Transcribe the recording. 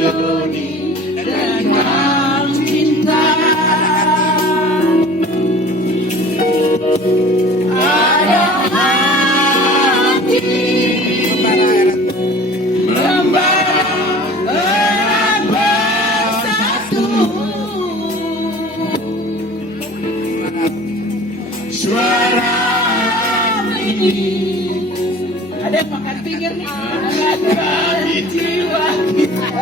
dipenuhi dengan cinta. Ada hati membara erat bersatu. Suara ini ada yang makan pinggir nih, ada di jiwa kita.